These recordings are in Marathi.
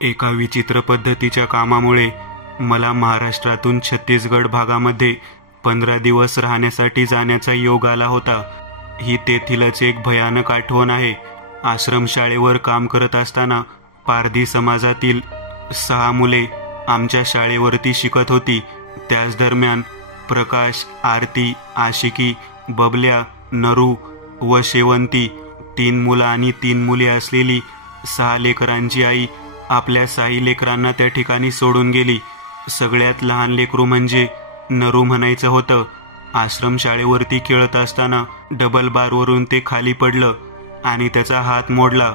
एका विचित्र पद्धतीच्या कामामुळे मला महाराष्ट्रातून छत्तीसगड भागामध्ये 15 दिवस राहण्यासाठी जाण्याचा योग आला होता। ही तेथीलच एक भयानक आठवण आहे। आश्रमशाळेवर काम करत असताना पारधी समाजातील 6 मुले आमच्या शाळेवरती शिकत होती। त्याच दरम्यान प्रकाश, आरती, आशिकी, बबल्या, नरू व शेवंती 3 मुलं आणि 3 मुली असलेली 6 लेकरांची आई आपल्या 6 लेकरांना त्या ठिकाणी सोडून गेली। सगळ्यात लहान लेकरू म्हणजे नरू म्हणायचं होतं। आश्रमशाळेवरती खेळत असताना डबल बारवरून ते खाली पडलं आणि त्याचा हात मोडला।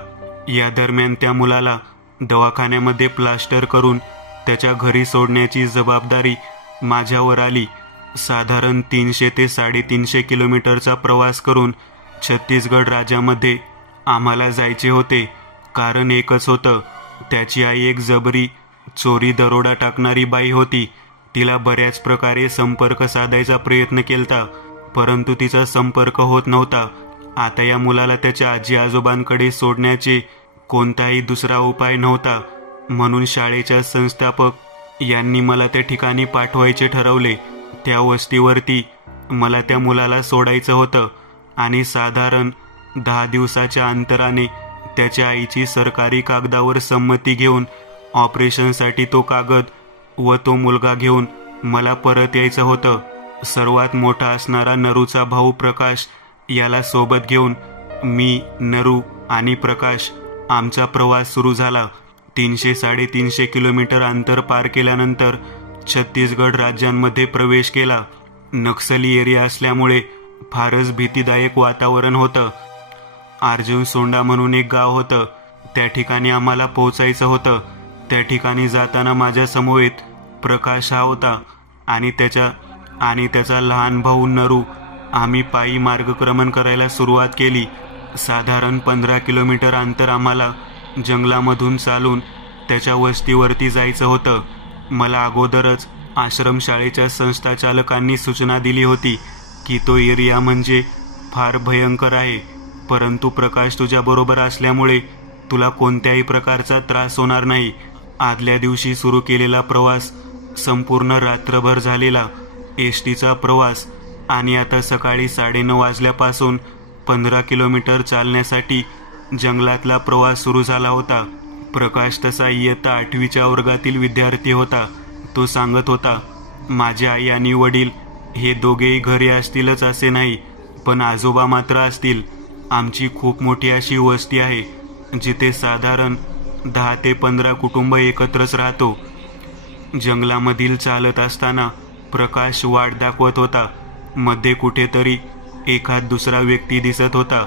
या दरम्यान त्या मुलाला दवाखान्यामध्ये प्लास्टर करून त्याच्या घरी सोडण्याची जबाबदारी माझ्यावर आली। साधारण 300 ते 350 किलोमीटरचा प्रवास करून छत्तीसगड राज्यामध्ये आम्हाला जायचे होते। कारण एकच होतं, त्याची आई एक जबरी चोरी दरोडा टाकणारी बाई होती। तिला बऱ्याच प्रकारे संपर्क साधायचा प्रयत्न केलता, परंतु तिचा संपर्क होत नव्हता। आता या मुलाला त्याच्या आजी आजोबांकडे सोडण्याचे कोणताही दुसरा उपाय नव्हता, म्हणून शाळेच्या संस्थापक यांनी मला त्या ठिकाणी पाठवायचे ठरवले। त्या वस्तीवरती मला त्या मुलाला सोडायचं होतं आणि साधारण 10 दिवसाच्या अंतराने त्याच्या आईची सरकारी कागदावर संमती घेऊन ऑपरेशनसाठी तो कागद व तो मुलगा घेऊन मला परत यायचं होतं। सर्वात मोठा असणारा नरूचा भाऊ प्रकाश याला सोबत घेऊन मी, नरू आणि प्रकाश आमचा प्रवास सुरू झाला। 300-350 किलोमीटर अंतर पार केल्यानंतर छत्तीसगड राज्यांमध्ये प्रवेश केला। नक्सली एरिया असल्यामुळे फारच भीतीदायक वातावरण होतं। अर्जुनसोंडा म्हणून एक गाव होतं, त्या ठिकाणी आम्हाला पोहोचायचं होतं। त्या ठिकाणी जाताना माझ्या समवेत प्रकाश हा होता आणि त्याचा लहान भाऊ नरू। आम्ही पायी मार्गक्रमण करायला सुरुवात केली। साधारण 15 किलोमीटर अंतर आम्हाला जंगलामधून चालून त्याच्या वस्तीवरती जायचं होतं। मला अगोदरच आश्रमशाळेच्या संस्थाचालकांनी सूचना दिली होती की तो एरिया म्हणजे फार भयंकर आहे, परंतु प्रकाश तुझ्याबरोबर असल्यामुळे तुला कोणत्याही प्रकारचा त्रास होणार नाही। आदल्या दिवशी सुरू केलेला प्रवास संपूर्ण रात्रभर झालेला एसटीचा प्रवास आणि आता सकाळी 9:30 वाजल्यापासून 15 किलोमीटर चालण्यासाठी जंगलातला प्रवास सुरू झाला होता। प्रकाश तसा इयत्ता 8वीच्या वर्गातील विद्यार्थी होता। तो सांगत होता, माझी आई आणि वडील हे दोघेही घरी असतीलच असे नाही, पण आजोबा मात्र असतील। आमची खूप मोठी अशी वस्ती आहे, जिथे साधारण 10 ते 15 कुटुंब एकत्रच राहतो। जंगलामधील चालत असताना प्रकाश वाट दाखवत होता। मध्ये कुठेतरी एखाद दुसरा व्यक्ती दिसत होता।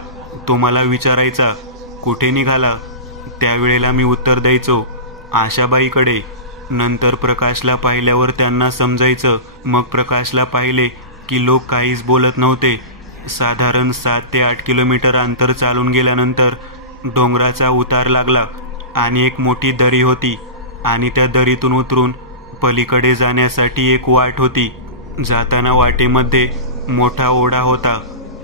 तो मला विचारायचा, कुठे निघाला? त्यावेळेला मी उत्तर द्यायचो, आशाबाईकडे। नंतर प्रकाशला पाहिल्यावर त्यांना समजायचं। मग प्रकाशला पाहिले की लोक काहीच बोलत नव्हते। साधारण 7 ते 8 किलोमीटर अंतर चालून गेल्यानंतर डोंगराचा उतार लागला आणि एक मोठी दरी होती आणि त्या दरीतून उतरून पलीकडे जाण्यासाठी एक वाट होती। जाताना वाटेमध्ये मोठा ओढा होता।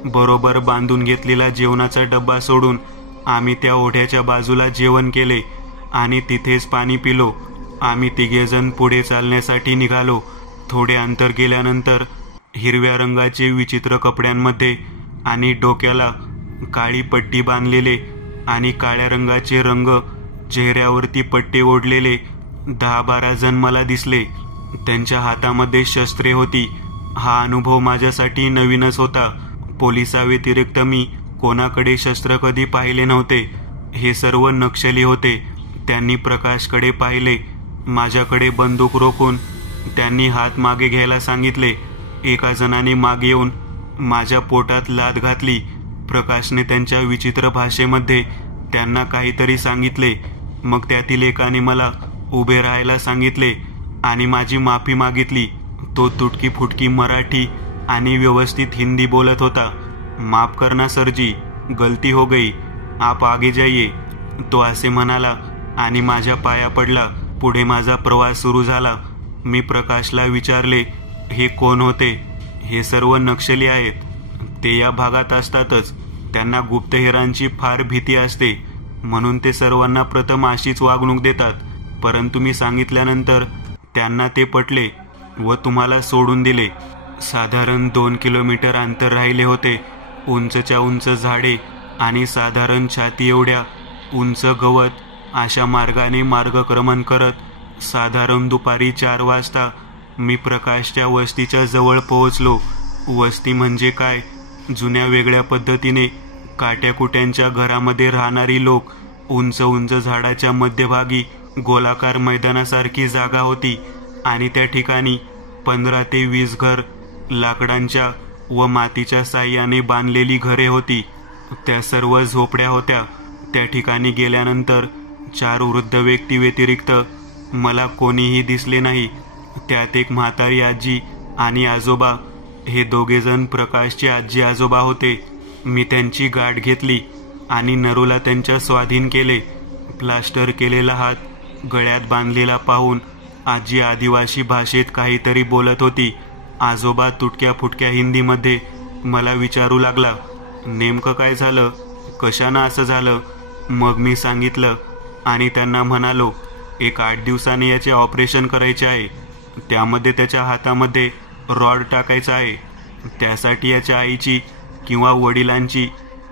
बरोबर बांधून घेतलेला जेवणाचा डब्बा सोडून आम्ही त्या ओढ्याच्या बाजूला जेवण केले आणि तिथेच पाणी पिलो। आम्ही तिघेजण पुढे चालण्यासाठी निघालो। थोडे अंतर गेल्यानंतर हिरव्या रंगाचे विचित्र कपड्यांमध्ये आणि डोक्याला काळी पट्टी बांधलेले आणि काळ्या रंगाचे रंग चेहऱ्यावरती पट्टे ओढलेले 10-12 जण मला दिसले। त्यांच्या हातामध्ये शस्त्रे होती। हा अनुभव माझ्यासाठी नवीनच होता। पोलिसाव्यतिरिक्त मी कोणाकडे शस्त्र कधी पाहिले नव्हते। हे सर्व नक्षली होते। त्यांनी प्रकाशकडे पाहिले। माझ्याकडे बंदूक रोखून त्यांनी हात मागे घ्यायला सांगितले। एका जणाने मागे येऊन माझ्या पोटात लाथ घातली। प्रकाशने त्यांच्या विचित्र भाषेमध्ये त्यांना काहीतरी सांगितले। मग त्यातील एकाने मला उभे राहायला सांगितले आणि माझी माफी मागितली। तो तुटकी फुटकी मराठी आणि व्यवस्थित हिंदी बोलत होता। माफ करना सरजी, गलती हो गई, आप आगे जाइए, तो असे म्हणाला आणि माझ्या पाया पडला। पुढे माझा प्रवास सुरू झाला। मी प्रकाशला विचारले, हे कोण होते? हे सर्व नक्षली आहेत। ते या भागात असतातच। त्यांना गुप्तहेरांची फार भीती असते, म्हणून ते सर्वांना प्रथम अशीच वागणूक देतात। परंतु मी सांगितल्यानंतर त्यांना ते पटले व तुम्हाला सोडून दिले. साधारण 2 किलोमीटर अंतर राहिले होते. उंचच्या उंच झाडे आणि साधारण छाती एवढ्या उंच गवत अशा मार्गाने मार्गक्रमण करत साधारण दुपारी 4 वाजता मी प्रकाशच्या वस्तीच्या जवळ पोहोचलो. वस्ती म्हणजे काय? जुन्या वेगळ्या पद्धतीने काट्याकुट्यांच्या घरामध्ये राहणारी लोक. उंच उंच झाडाच्या मध्यभागी गोलाकार मैदानासारखी जागा होती आणि त्या ठिकाणी 15 ते 20 घर लाकडांच्या व मातीच्या साह्याने बांधलेली घरे होती. त्या सर्व झोपड्या होत्या. त्या ठिकाणी गेल्यानंतर 4 वृद्ध व्यक्ती व्यतिरिक्त मला कोणीही दिसले नाही. त्यात एक म्हातारी आजी आणि आजोबा, हे दोघेजण प्रकाशचे आजी आजोबा होते. मी त्यांची गाठ घेतली आणि नरूला त्यांच्या स्वाधीन केले. प्लास्टर केलेला हात गळ्यात बांधलेला पाहून आजी आदिवासी भाषेत काहीतरी बोलत होती. आजोबा तुटक्या फुटक्या हिंदीमध्ये मला विचारू लागला, नेमकं काय झालं, कशानं असं झालं? मग मी सांगितलं आणि त्यांना म्हणालो, एक 8 दिवसांनी याचे ऑपरेशन करायचे आहे. त्यामध्ये त्याच्या हातामध्ये रॉड टाकायचा आहे. त्यासाठी याच्या आईची किंवा वडिलांची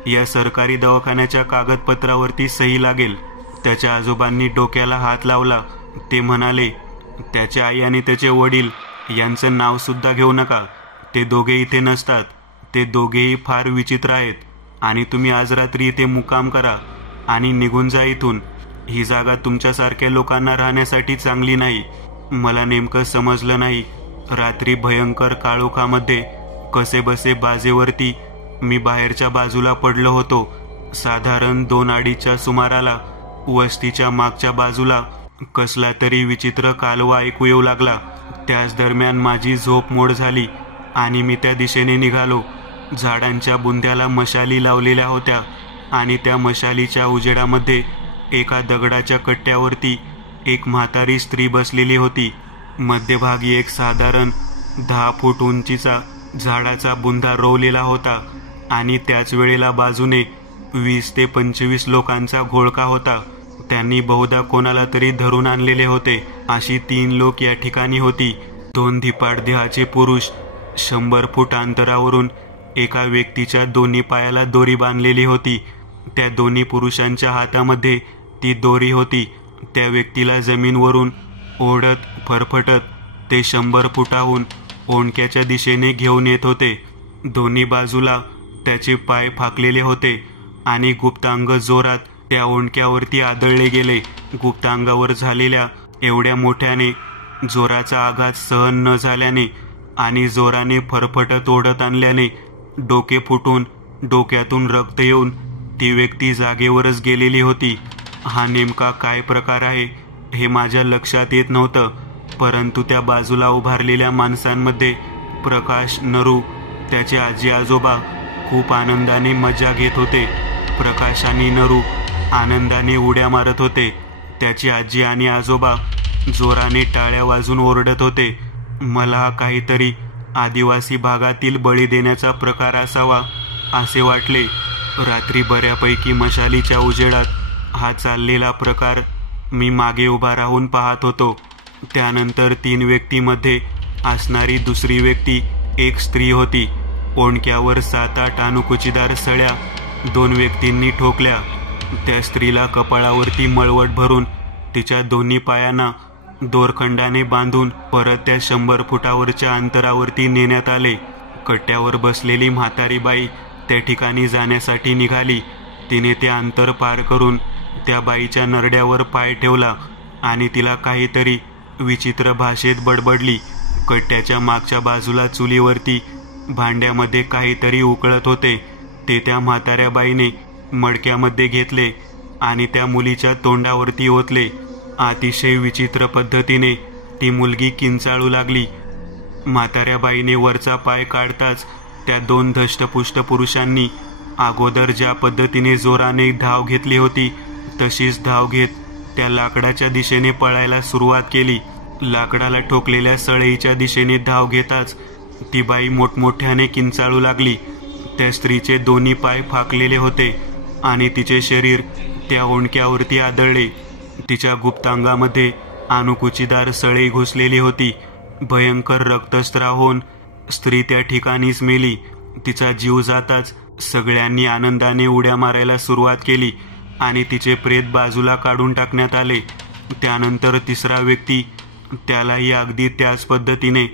या सरकारी दवाखान्याच्या कागदपत्रावरती सही लागेल. त्याच्या आजोबांनी डोक्याला हात लावला. ते म्हणाले, त्याच्या आई आणि त्याचे वडील यांचं नाव सुद्धा घेऊ नका. ते दोघे इथे नसतात. ते दोघेही फार विचित्र आहेत आणि तुम्ही आज रात्री इथे मुक्काम करा आणि निघून जा इथून. ही जागा तुमच्यासारख्या लोकांना राहण्यासाठी चांगली नाही. मला नेमकं समजलं नाही. रात्री भयंकर काळोखामध्ये कसेबसे बाजेवरती मी बाहेरच्या बाजूला पडलो होतो. साधारण 2-2:30च्या सुमाराला वस्तीच्या मागच्या बाजूला कसला तरी विचित्र कालवा ऐकू येऊ लागला. त्याच दरम्यान माझी झोप मोड झाली आणि मी त्या दिशेने निघालो. झाडांच्या बुंध्याला मशाली लावलेल्या होत्या आणि त्या मशालीच्या उजेडामध्ये एका दगडाच्या कट्ट्यावरती एक म्हातारी स्त्री बसलेली होती. मध्यभागी एक साधारण 10 फूट उंचीचा झाडाचा बुंधा रोवलेला होता आणि त्याच वेळेला बाजूने 20 ते 25 लोकांचा घोळका होता. त्यांनी बहुधा कोणाला तरी धरून आणलेले होते. अशी 3 लोक या ठिकाणी होती. 2 धिपाड देहाचे पुरुष 100 फूट अंतरावरून एका व्यक्तीच्या दोन्ही पायाला दोरी बांधलेली होती. त्या दोन्ही पुरुषांच्या हातामध्ये ती दोरी होती. त्या व्यक्तीला जमीनवरून ओढत फरफटत ते 100 फुटाहून ओंडक्याच्या दिशेने घेऊन येत होते. दोन्ही बाजूला त्याचे पाय फाकलेले होते आणि गुप्तांग जोरात त्या ओंडक्यावरती आदळले गेले. गुप्तांगावर झालेल्या एवढ्या मोठ्याने जोराचा आघात सहन न झाल्याने आणि जोराने फरफटत ओढत आणल्याने डोके फुटून डोक्यातून रक्त येऊन ती व्यक्ती जागेवरच गेलेली होती. हा नेमका काय प्रकार आहे हे माझ्या लक्षात येत नव्हतं. परंतु त्या बाजूला उभारलेल्या माणसांमध्ये प्रकाश, नरू, त्याचे आजी आजोबा खूप आनंदाने मजा घेत होते. प्रकाश आणि नरू आनंदाने उड्या मारत होते. त्याची आजी आणि आजोबा जोराने टाळ्या वाजून ओरडत होते. मला काहीतरी आदिवासी भागातील बळी देण्याचा प्रकार असावा असे वाटले. रात्री बऱ्यापैकी मशालीच्या उजेडात हा चाललेला प्रकार मी मागे उभा राहून पाहत होतो. त्यानंतर 3 व्यक्तीमध्ये असणारी दुसरी व्यक्ती एक स्त्री होती. ओंडक्यावर 7-8 अणुकुचीदार सळ्या 2 व्यक्तींनी ठोकल्या. त्या स्त्रीला कपाळावरती मळवट भरून तिच्या दोन्ही पायांना दोरखंडाने बांधून परत त्या 100 फुटावरच्या अंतरावरती नेण्यात आले. कट्ट्यावर बसलेली म्हातारी बाई त्या ठिकाणी जाण्यासाठी निघाली. तिने ते अंतर पार करून त्या बाईच्या नरड्यावर पाय ठेवला आणि तिला काहीतरी विचित्र भाषेत बडबडली. कट्ट्याच्या मागच्या बाजूला चुलीवरती भांड्यामध्ये काहीतरी उकळत होते. ते त्या म्हाताऱ्या बाईने मडक्यामध्ये घेतले आणि त्या मुलीच्या तोंडावरती ओतले. अतिशय विचित्र पद्धतीने ती मुलगी किंचाळू लागली. म्हाताऱ्या बाईने वरचा पाय काढताच त्या 2 धष्टपुष्ट पुरुषांनी अगोदर ज्या पद्धतीने जोराने धाव घेतली होती तशीच धाव घेत त्या लाकडाच्या दिशेने पळायला सुरुवात केली. लाकडाला ठोकलेल्या सळईच्या दिशेने धाव घेताच ती बाई मोठमोठ्याने किंचाळू लागली. त्या स्त्रीचे दोन्ही पाय फाकलेले होते आणि तिचे शरीर त्या ओंडक्यावरती आदळले. तिच्या गुप्तांगामध्ये अणुकुचीदार सळई घुसलेली होती. भयंकर रक्तस्त्राव होऊन स्त्री त्या ठिकाणीच मेली. तिचा जीव जाताच सगळ्यांनी आनंदाने उड्या मारायला सुरुवात केली आणि तिचे प्रेत बाजूला काढून टाकण्यात आले. त्यानंतर तिसरा व्यक्ती, त्यालाही अगदी त्याच पद्धतीने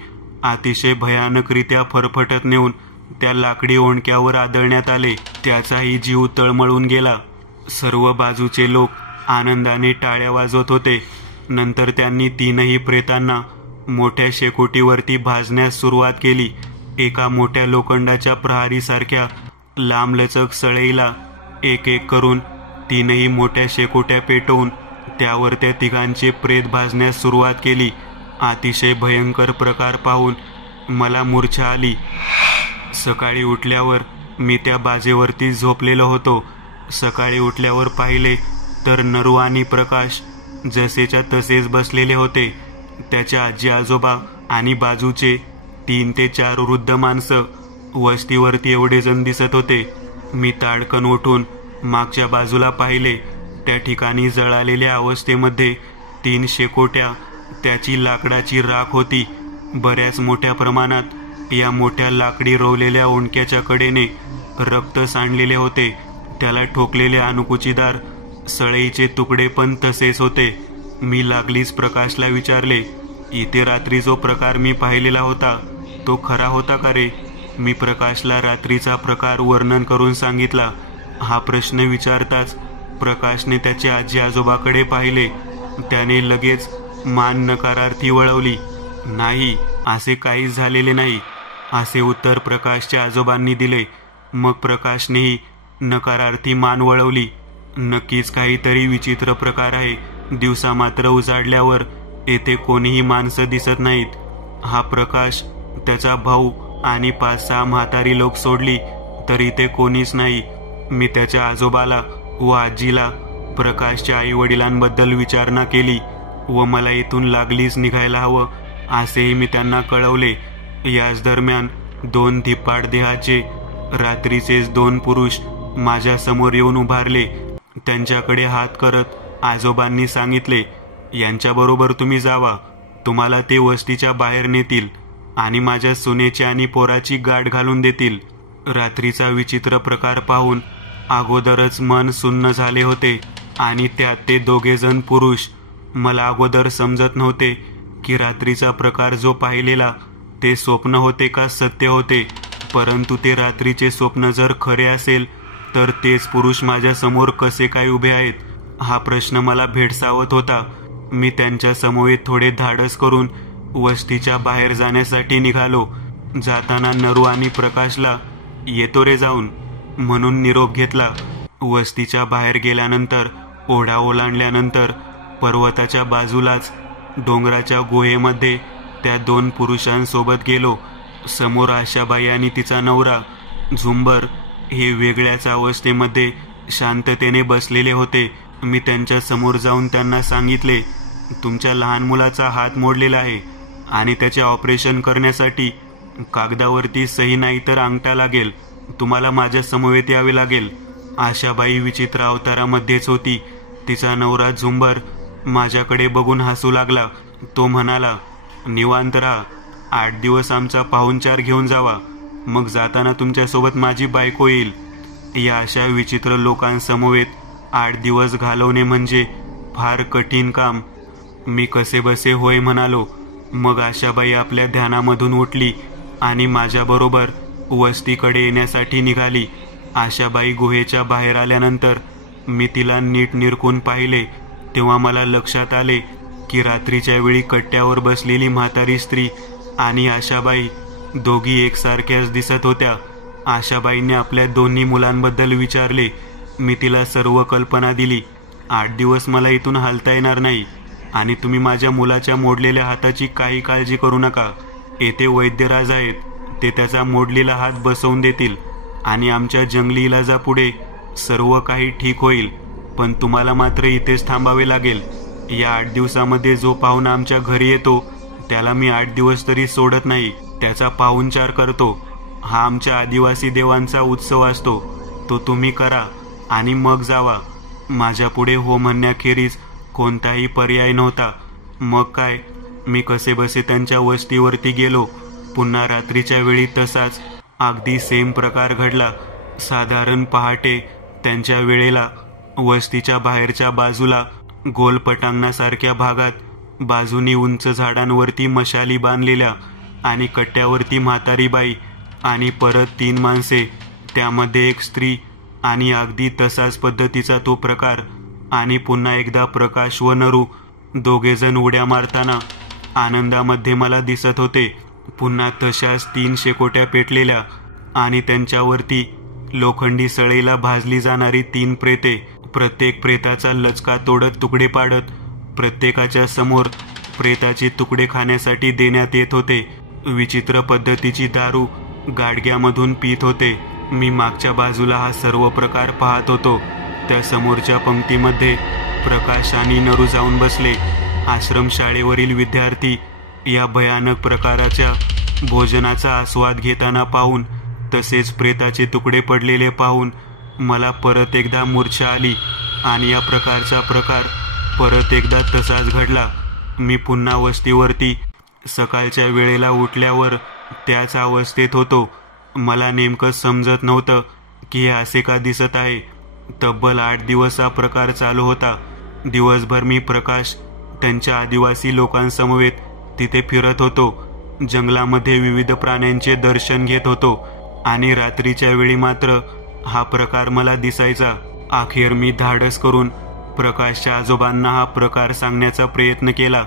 अतिशय भयानकरित्या फरफटत नेऊन त्या लाकडी ओंडक्यावर आदळण्यात आले. त्याचाही जीव तळमळून गेला. सर्व बाजूचे लोक आनंदाने टाळ्या वाजवत होते. नंतर त्यांनी तीनही प्रेतांना मोठ्या शेकोटीवरती भाजण्यास सुरुवात केली. एका मोठ्या लोखंडाच्या प्रहारीसारख्या लांबलचक सळईला एक एक करून तीनही मोठ्या शेकोट्या पेटवून त्यावर त्या तिघांचे प्रेत भाजण्यास सुरुवात केली. अतिशय भयंकर प्रकार पाहून मला मूर्छा आली. सकाळी उठल्यावर मी त्या बाजेवरती झोपलेलो होतो. सकाळी उठल्यावर पाहिले तर नरू आणि प्रकाश जसेच्या तसेच बसलेले होते. त्याच्या आजी आजोबा आणि बाजूचे 3 ते 4 वृद्ध माणसं वस्तीवरती एवढे जण दिसत होते. मी ताडकन उठून मागच्या बाजूला पाहिले. त्या ठिकाणी जळालेल्या अवस्थेमध्ये 3 शेकोट्या, त्याची लाकडाची राख होती. बऱ्याच मोठ्या प्रमाणात या मोठ्या लाकडी रोवलेल्या ओंडक्याच्या कडेने रक्त सांडलेले होते. त्याला ठोकलेले अणुकुचीदार सळईचे तुकडे पण तसेच होते. मी लागलीच प्रकाशला विचारले, इथे रात्री जो प्रकार मी पाहिलेला होता तो खरा होता का रे? मी प्रकाशला रात्रीचा प्रकार वर्णन करून सांगितला. हा प्रश्न विचारताच प्रकाशने त्याच्या आजी आजोबाकडे पाहिले. त्याने लगेच मान नकारार्थी वळवली. नाही, असे काहीच झालेले नाही, असे उत्तर प्रकाशच्या आजोबांनी दिले. मग प्रकाशनेही नकारार्थी मान वळवली. नक्कीच काहीतरी विचित्र प्रकार आहे. दिवसा मात्र उजाडल्यावर येथे कोणीही माणसं दिसत नाहीत. हा प्रकाश, त्याचा भाऊ आणि 5-6 म्हातारी लोक सोडली तर इथे कोणीच नाही. मी त्याच्या आजोबाला व आजीला प्रकाशच्या आई वडिलांबद्दल विचारणा केली व मला इथून लागलीच निघायला हवं असेही मी त्यांना कळवले. याच दरम्यान 2 धिप्पाड देहाचे रात्रीचेच 2 पुरुष माझ्या समोर येऊन उभारले. त्यांच्याकडे हात करत आजोबांनी सांगितले, यांच्याबरोबर तुम्ही जावा, तुम्हाला ते वस्तीच्या बाहेर नेतील आणि माझ्या सुनेची आणि पोराची गाठ घालून देतील. रात्रीचा विचित्र प्रकार पाहून अगोदरच मन सुन्न झाले होते आणि त्यात ते 2 जण पुरुष. मला अगोदर समजत नव्हते की रात्रीचा प्रकार जो पाहिलेला ते स्वप्न होते का सत्य होते. परंतु ते रात्रीचे स्वप्न जर खरे असेल तर तेच पुरुष माझ्या समोर कसे काय उभे आहेत हा प्रश्न मला भेडसावत होता. मी त्यांच्या समवेत थोडे धाडस करून वस्तीच्या बाहेर जाण्यासाठी निघालो. जाताना नरू आणि प्रकाशला येतो रे जाऊन म्हणून निरोप घेतला. वस्तीच्या बाहेर गेल्यानंतर ओढा ओलांडल्यानंतर पर्वताच्या बाजूलाच डोंगराच्या गुहेमध्ये त्या 2 पुरुषांसोबत गेलो. समोर आशाबाई आणि तिचा नवरा झुंबर हे वेगळ्याच अवस्थेमध्ये शांततेने बसलेले होते. मी त्यांच्या समोर जाऊन त्यांना सांगितले, तुमच्या लहान मुलाचा हात मोडलेला आहे आणि त्याचे ऑपरेशन करण्यासाठी कागदावरती सही नाही तर अंगठा लागेल. तुम्हाला माझ्या समवेत यावे लागेल. आशाबाई विचित्र अवतारामध्येच होती. तिचा नवरा झुंबर माझ्याकडे बघून हसू लागला. तो म्हणाला, निवांत राहा, 8 दिवस आमचा पाहुणचार घेऊन जावा, मग जाताना तुमच्यासोबत माझी बायको येईल. या अशा विचित्र लोकांसमवेत 8 दिवस घालवणे म्हणजे फार कठीण काम. मी कसे बसे होय म्हणालो. मग आशाबाई आपल्या ध्यानामधून उठली आणि माझ्याबरोबर वस्तीकडे येण्यासाठी निघाली. आशाबाई गुहेच्या बाहेर आल्यानंतर मी तिला नीट निरखून पाहिले तेव्हा मला लक्षात आले की रात्रीच्या वेळी कट्ट्यावर बसलेली म्हातारी स्त्री आणि आशाबाई दोघी एकसारख्याच दिसत होत्या. आशाबाईंनी आपल्या 2 मुलांबद्दल विचारले. मी तिला सर्व कल्पना दिली. 8 दिवस मला इथून हलता येणार नाही आणि तुम्ही माझ्या मुलाच्या मोडलेल्या हाताची काही काळजी करू नका. येथे वैद्यराज आहेत, ते त्याचा मोडलेला हात बसवून देतील आणि आमच्या जंगली इलाजापुढे सर्व काही ठीक होईल. पण तुम्हाला मात्र इथेच थांबावे लागेल. या 8 दिवसामध्ये जो पाहुणा आमच्या घरी येतो त्याला मी 8 दिवस तरी सोडत नाही, त्याचा पाहुणचार करतो. हा आमच्या आदिवासी देवांचा उत्सव असतो, तो तुम्ही करा आणि मग जावा. माझ्या पुढे हो म्हणण्याखेरीज कोणताही पर्याय नव्हता. मग काय, मी कसेबसे त्यांच्या वस्तीवरती गेलो. पुन्हा रात्रीच्या वेळी तसाच अगदी सेम प्रकार घडला. साधारण पहाटे त्यांच्या वेळेला वस्तीच्या बाहेरच्या बाजूला गोल पटांगणासारख्या भागात बाजूनी उंच झाडांवरती मशाली बांधलेल्या आणि कट्ट्यावरती म्हातारी बाई आणि परत 3 माणसे, त्यामध्ये एक स्त्री आणि अगदी तसाच पद्धतीचा तो प्रकार. आणि पुन्हा एकदा प्रकाश व नरू दोघेजण उड्या मारताना आनंदामध्ये मला दिसत होते. पुन्हा तशाच 3 शेकोट्या पेटलेल्या आणि त्यांच्यावरती लोखंडी सळईला भाजली जाणारी 3 प्रेते. प्रत्येक प्रेताचा लचका तोडत तुकडे पाडत प्रत्येकाच्या समोर प्रेताचे तुकडे खाण्यासाठी देण्यात येत होते. विचित्र पद्धतीची दारू गाडग्यामधून पीत होते. मी मागच्या बाजूला हा सर्व प्रकार पाहत होतो. त्या समोरच्या पंक्तीमध्ये प्रकाश आणि नरू जाऊन बसले. आश्रमशाळेवरील विद्यार्थी या भयानक प्रकाराच्या भोजनाचा आस्वाद घेताना पाहून, तसेच प्रेताचे तुकडे पडलेले पाहून मला परत एकदा मूर्छा आली आणि या प्रकारचा प्रकार परत एकदा तसाच घडला. मी पुन्हा वस्तीवरती सकाळच्या वेळेला उठल्यावर त्याच अवस्थेत होतो. मला नेमकं समजत नव्हतं की हे असे का दिसत आहे. तब्बल 8 दिवस हा प्रकार चालू होता. दिवसभर मी प्रकाश त्यांच्या आदिवासी लोकांसमवेत तिथे फिरत होतो. जंगलामध्ये विविध प्राण्यांचे दर्शन घेत होतो आणि रात्रीच्या वेळी मात्र हा प्रकार मला दिसायचा. अखेर मी धाडस करून प्रकाशच्या आजोबांना हा प्रकार सांगण्याचा प्रयत्न केला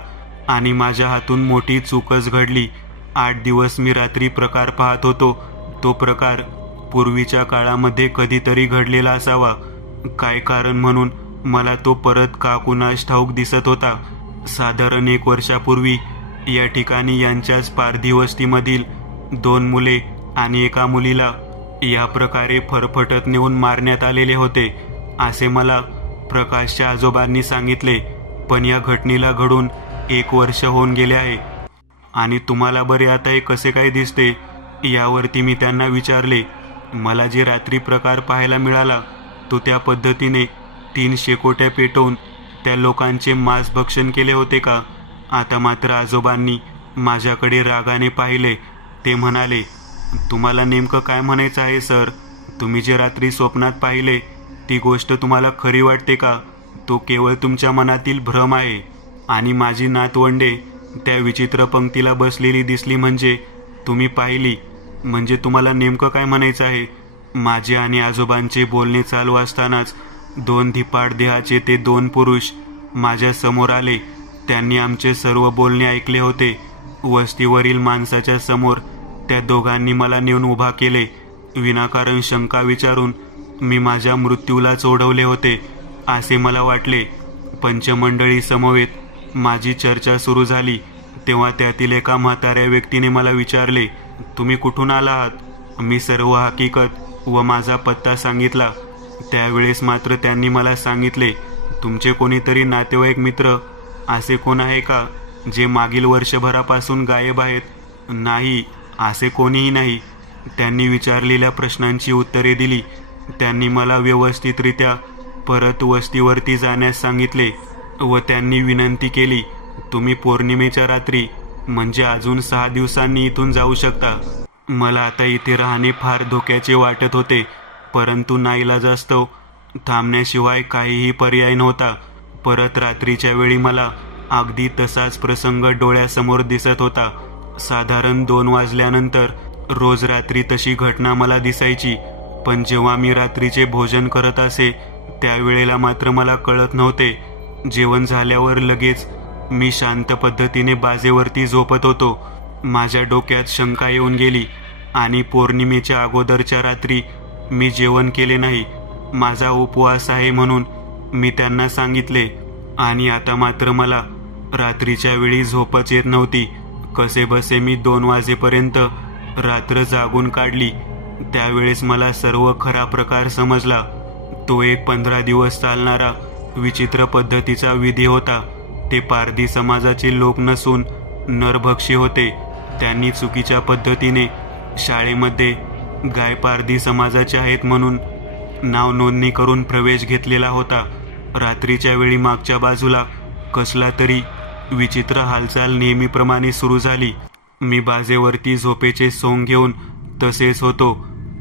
आणि माझ्या हातून मोठी चूकच घडली. 8 दिवस मी रात्री प्रकार पाहत होतो. तो प्रकार पूर्वीच्या काळामध्ये कधीतरी घडलेला असावा. काय कारण म्हणून मला तो परत का कुणास ठाऊक दिसत होता. साधारण 1 वर्षापूर्वी या ठिकाणी यांच्याच पारधी वस्तीमधील 2 मुले आणि एका मुलीला या प्रकारे फरफटत नेऊन मारण्यात आलेले होते, असे मला प्रकाशच्या आजोबांनी सांगितले. पण या घटनेला घडून 1 वर्ष होऊन गेले आहे. आणि तुम्हाला बरे आता हे कसे काय दिसते, यावरती मी त्यांना विचारले. मला जे रात्री प्रकार पाहायला मिळाला तो त्या पद्धतीने 3 शेकोट्या पेटवून त्या लोकांचे मांस भक्षण केले होते का. आता मात्र आजोबांनी माझ्याकडे रागाने पाहिले. ते म्हणाले, तुम्हाला नेमकं काय म्हणायचं आहे सर. तुम्ही जे रात्री स्वप्नात पाहिले ती गोष्ट तुम्हाला खरी वाटते का. तो केवळ तुमच्या मनातील भ्रम आहे. आणि माझी नातवंडे त्या विचित्र पंक्तीला बसलेली दिसली म्हणजे तुम्ही पाहिली म्हणजे तुम्हाला नेमकं काय म्हणायचं आहे. माझे आणि आजोबांचे बोलणे चालू असतानाच 2 धिप्पाड देहाचे ते 2 पुरुष माझ्या समोर आले. त्यांनी आमचे सर्व बोलणे ऐकले होते. वस्तीवरील माणसाच्या समोर त्या दोघांनी मला नेऊन उभा केले. विनाकारण शंका विचारून मी माझ्या मृत्यूलाच ओढवले होते असे मला वाटले. पंचमंडळी समवेत माझी चर्चा सुरू झाली तेव्हा त्यातील एका म्हाताऱ्या व्यक्तीने मला विचारले, तुम्ही कुठून आला आहात. मी सर्व हकीकत व माझा पत्ता सांगितला. त्यावेळेस मात्र त्यांनी मला सांगितले, तुमचे कोणीतरी नातेवाईक मित्र असे कोण आहे का जे मागील वर्षभरापासून गायब आहेत. नाही, असे कोणीही नाही. त्यांनी विचारलेल्या प्रश्नांची उत्तरे दिली. त्यांनी मला व्यवस्थितरित्या परत वस्तीवरती जाण्यास सांगितले व त्यांनी विनंती केली, तुम्ही पौर्णिमेच्या रात्री म्हणजे अजून 6 दिवसांनी इथून जाऊ शकता. मला आता इथे राहणे फार धोक्याचे वाटत होते, परंतु नाईलाजास्तव थांबण्याशिवाय काहीही पर्याय नव्हता. परत रात्रीच्या वेळी मला अगदी तसाच प्रसंग डोळ्यासमोर दिसत होता. साधारण 2 वाजल्यानंतर रोज रात्री तशी घटना मला दिसायची. पण जेव्हा मी रात्रीचे भोजन करत असे त्यावेळेला मात्र मला कळत नव्हते. जेवण झाल्यावर लगेच मी शांत पद्धतीने बाजेवरती झोपत होतो. माझ्या डोक्यात शंका येऊन गेली आणि पौर्णिमेच्या अगोदरच्या रात्री मी जेवण केले नाही. माझा उपवास आहे म्हणून मी त्यांना सांगितले. आणि आता मात्र मला रात्रीच्या वेळी झोपच येत नव्हती. कसेबसे मी 2 वाजेपर्यंत रात्र जागून काढली. त्यावेळेस मला सर्व खरा प्रकार समजला. तो एक 15 दिवस चालणारा विचित्र पद्धतीचा विधी होता. ते पारधी समाजाचे लोक नसून नरभक्षी होते. त्यांनी चुकीच्या पद्धतीने शाळेमध्ये गाय पारधी समाजाचे आहेत म्हणून नाव नोंदणी करून प्रवेश घेतलेला होता. रात्रीच्या वेळी मागच्या बाजूला कसला तरी विचित्र हालचाल नेहमीप्रमाणे सुरू झाली. मी बाजेवरती झोपेचे सोंग घेऊन तसेच होतो.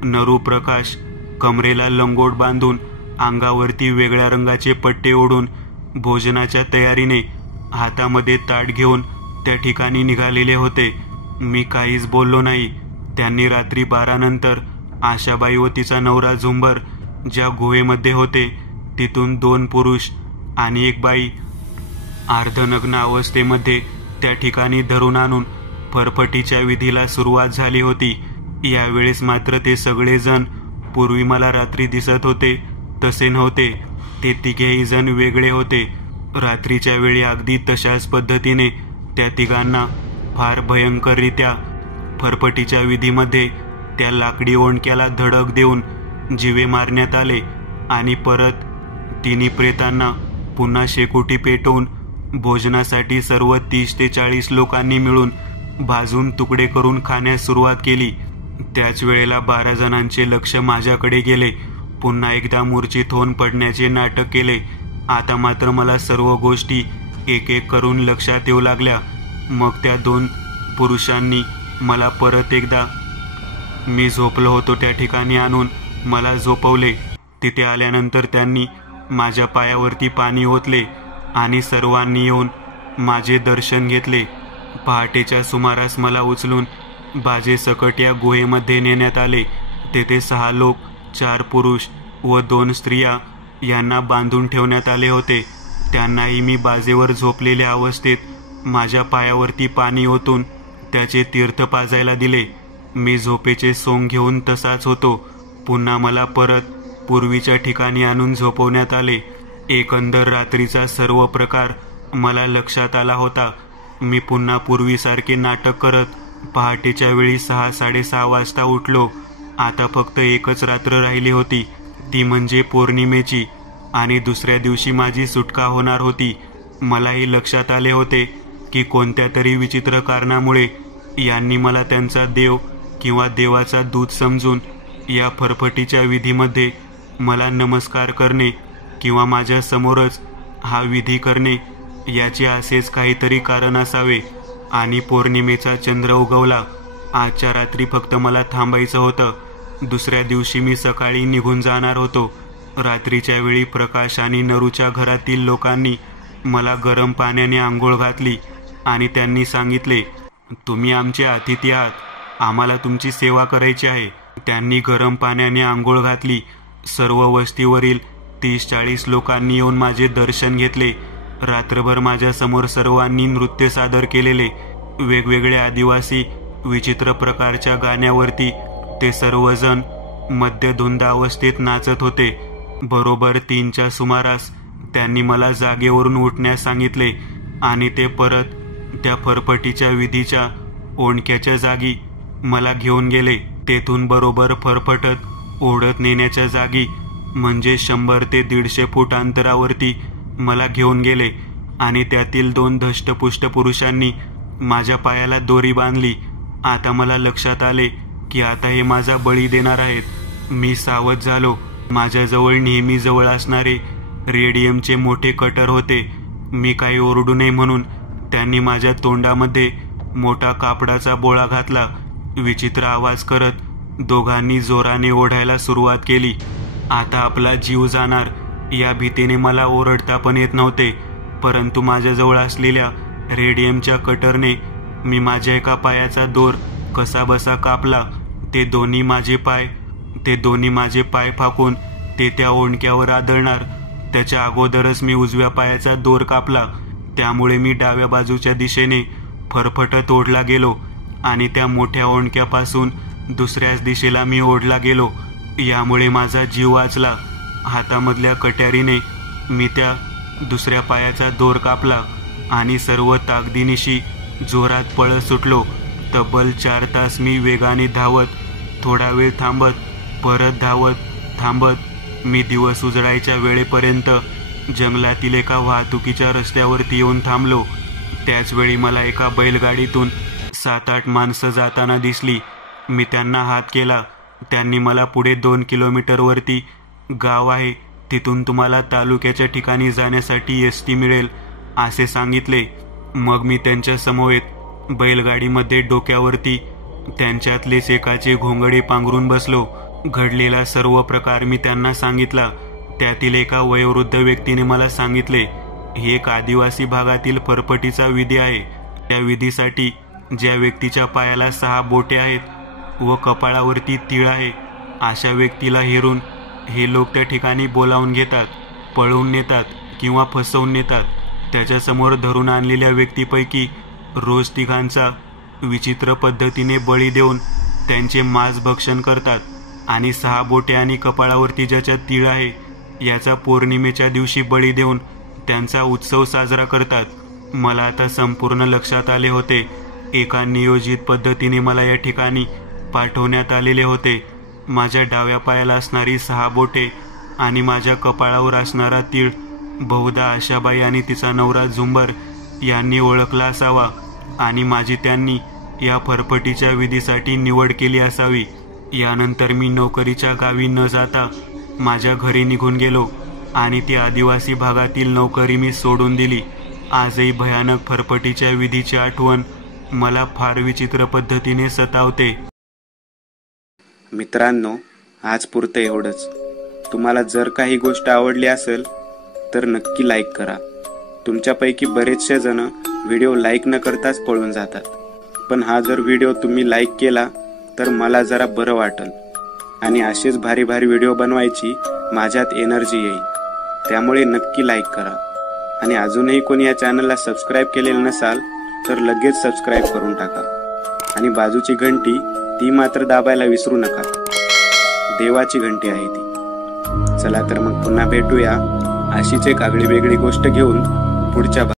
नरू प्रकाश कमरेला लंगोट बांधून अंगावरती वेगळ्या रंगाचे पट्टे ओढून भोजनाच्या तयारीने हातामध्ये ताट घेऊन त्या ठिकाणी निघालेले होते. मी काहीच बोललो नाही. त्यांनी रात्री 12 नंतर आशाबाई व तिचा नवरा झुंबर ज्या गुहेमध्ये होते तिथून 2 पुरुष आणि 1 बाई अर्धनग्न अवस्थेमध्ये त्या ठिकाणी धरून आणून फरफटीच्या विधीला सुरुवात झाली होती. यावेळेस मात्र ते सगळेजण पूर्वी मला रात्री दिसत होते तसे नव्हते. ते तिघेही जण वेगळे होते. रात्रीच्या वेळी अगदी तशाच पद्धतीने त्या तिघांना फार भयंकररित्या फरफटीच्या विधीमध्ये त्या लाकडी ओंडक्याला धडक देऊन जीवे मारण्यात आले आणि परत तिन्ही प्रेतांना पुन्हा शेकोटी पेटवून भोजनासाठी सर्व 30 ते 40 लोकांनी मिळून भाजून तुकडे करून खाण्यास सुरुवात केली. त्याच वेळेला 12 जणांचे लक्ष माझ्याकडे गेले. पुन्हा एकदा मूर्छित होऊन पडण्याचे नाटक केले. आता मात्र मला सर्व गोष्टी एक एक करून लक्षात येऊ लागल्या. मग त्या 2 पुरुषांनी मला परत एकदा मी झोपलो होतो त्या ठिकाणी आणून मला झोपवले. तिथे आल्यानंतर त्यांनी माझ्या पायावरती पाणी ओतले आणि सर्वांनी येऊन माझे दर्शन घेतले. पहाटेच्या सुमारास मला उचलून बाजेसकट या गुहेमध्ये नेण्यात आले. तेथे 6 लोक, 4 पुरुष व 2 स्त्रिया यांना बांधून ठेवण्यात आले होते. त्यांनाही मी बाजेवर झोपलेल्या अवस्थेत माझ्या पायावरती पाणी ओतून त्याचे तीर्थ पाजायला दिले. मी झोपेचे सोंग घेऊन तसाच होतो. पुन्हा मला परत पूर्वीच्या ठिकाणी आणून झोपवण्यात आले. एकंदर रात्रीचा सर्व प्रकार मला लक्षात आला होता. मी पुन्हा पूर्वीसारखे नाटक करत पहाटेच्या वेळी 6-6:30 वाजता उठलो. आता फक्त एकच रात्र राहिली होती, ती म्हणजे पौर्णिमेची, आणि दुसऱ्या दिवशी माझी सुटका होणार होती. मलाही लक्षात आले होते की कोणत्या तरी विचित्र कारणामुळे यांनी मला त्यांचा देव किंवा देवाचा दूत समजून या फरफटीच्या विधीमध्ये मला नमस्कार करणे किंवा माझ्या समोरच हा विधी करणे याचे असेच काहीतरी कारण असावे. आणि पौर्णिमेचा चंद्र उगवला. आजच्या रात्री फक्त मला थांबायचं होतं. दुसऱ्या दिवशी मी सकाळी निघून जाणार होतो. रात्रीच्या वेळी प्रकाश आणि नरूच्या घरातील लोकांनी मला गरम पाण्याने आंघोळ घातली आणि त्यांनी सांगितले, तुम्ही आमचे अतिथी आहात, आम्हाला तुमची सेवा करायची आहे. त्यांनी गरम पाण्याने आंघोळ घातली. सर्व वस्तीवरील 30-40 लोकांनी येऊन माझे दर्शन घेतले. रात्रभर माझ्या समोर सर्वांनी नृत्य सादर केलेले. वेगवेगळे आदिवासी विचित्र प्रकारच्या गाण्यावरती ते सर्वजण मध्यधुंद अवस्थेत नाचत होते. बरोबर 3च्या सुमारास त्यांनी मला जागेवरून उठण्यास सांगितले आणि ते परत त्या फरफटीच्या विधीच्या ओंडक्याच्या जागी मला घेऊन गेले. तेथून बरोबर फरफटत ओढत नेण्याच्या जागी म्हणजे 100 ते 150 फूट अंतरावरती मला घेऊन गेले आणि त्यातील 2 धष्टपुष्ट पुरुषांनी माझ्या पायाला दोरी बांधली. आता मला लक्षात आले की आता हे माझा बळी देणार आहेत. मी सावध झालो. माझ्याजवळ नेहमी जवळ असणारे रेडियमचे मोठे कटर होते. मी काही ओरडू नये म्हणून त्यांनी माझ्या तोंडामध्ये मोठा कापडाचा बोळा घातला. विचित्र आवाज करत दोघांनी जोराने ओढायला सुरुवात केली. आता आपला जीव जाणार या भीतीने मला ओरडता पण येत नव्हते, परंतु माझ्याजवळ असलेल्या रेडियमच्या कटरने मी माझ्या एका पायाचा दोर कसाबसा कापला. ते दोन्ही माझे पाय फाकून ते त्या ओंडक्यावर आदळणार त्याच्या अगोदरच मी उजव्या पायाचा दोर कापला. त्यामुळे मी डाव्या बाजूच्या दिशेने फरफटत ओढला गेलो आणि त्या मोठ्या ओंडक्यापासून दुसऱ्याच दिशेला मी ओढला गेलो. यामुळे माझा जीव वाचला. हातामधल्या कट्यारीने मी त्या दुसऱ्या पायाचा दोर कापला आणि सर्व ताकदीनिशी जोरात पळत सुटलो. तब्बल 4 तास मी वेगाने धावत, थोडा वेळ थांबत, परत धावत थांबत मी दिवस उजळायच्या वेळेपर्यंत जंगलातील एका वाहतुकीच्या रस्त्यावरती येऊन थांबलो. त्याचवेळी मला एका बैलगाडीतून 7-8 माणसं जाताना दिसली. मी त्यांना हात केला. त्यांनी मला पुढे 2 किलोमीटरवरती गाव आहे, तिथून तुम्हाला तालुक्याच्या ठिकाणी जाण्यासाठी एसटी मिळेल असे सांगितले. मग मी त्यांच्या समवेत बैलगाडीमध्ये डोक्यावरती त्यांच्यातलेच एकाचे घोंगडे पांघरून बसलो. घडलेला सर्व प्रकार मी त्यांना सांगितला. त्यातील एका वयोवृद्ध व्यक्तीने मला सांगितले, ही एक आदिवासी भागातील फरफटीचा विधी आहे. त्या विधीसाठी ज्या व्यक्तीच्या पायाला 6 बोटे आहेत व कपाळावरती तीळ आहे, अशा व्यक्तीला हेरून हे लोक त्या ठिकाणी बोलावून घेतात, पळवून नेतात किंवा फसवून नेतात. त्याच्यासमोर धरून आणलेल्या व्यक्तीपैकी रोज तिघांचा विचित्र पद्धतीने बळी देऊन त्यांचे मांस भक्षण करतात आणि 6 बोटे आणि कपाळावरती ज्याच्या तीळ आहे याचा पौर्णिमेच्या दिवशी बळी देऊन त्यांचा उत्सव साजरा करतात. मला आता संपूर्ण लक्षात आले होते. एका नियोजित पद्धतीने मला या ठिकाणी पाठवण्यात आलेले होते. माझ्या डाव्या पायाला असणारी 6 बोटे आणि माझ्या कपाळावर असणारा तीळ बहुधा आशाबाई आणि तिचा नवरा झुंबर यांनी ओळखला असावा आणि माझी त्यांनी या फरफटीच्या विधीसाठी निवड केली असावी. यानंतर मी नोकरीच्या गावी न जाता माझ्या घरी निघून गेलो आणि ती आदिवासी भागातील नोकरी मी सोडून दिली. आजही भयानक फरफटीच्या विधीची आठवण मला फार विचित्र पद्धतीने सतावते. मित्रांनो, आज पुरतं एवढंच. तुम्हाला जर काही गोष्ट आवडली असेल तर नक्की लाईक करा. तुमच्यापैकी बरेचसे जण व्हिडिओ लाईक न करताच पळून जातात, पण हा जर व्हिडिओ तुम्ही लाईक केला तर मला जरा बरं वाटेल आणि असेच भारी भारी व्हिडिओ बनवायची माझ्यात एनर्जी येईल. त्यामुळे नक्की लाईक करा आणि अजूनही कोणी या चॅनलला सबस्क्राईब केलेलं नसाल तर लगेच सबस्क्राईब करून टाका आणि बाजूची घंटी ती मात्र दाबायला विसरू नका. देवाची घंटी आहे ती. चला तर मग पुन्हा भेटूया अशीच एक आगळी वेगळी गोष्ट घेऊन पुढच्या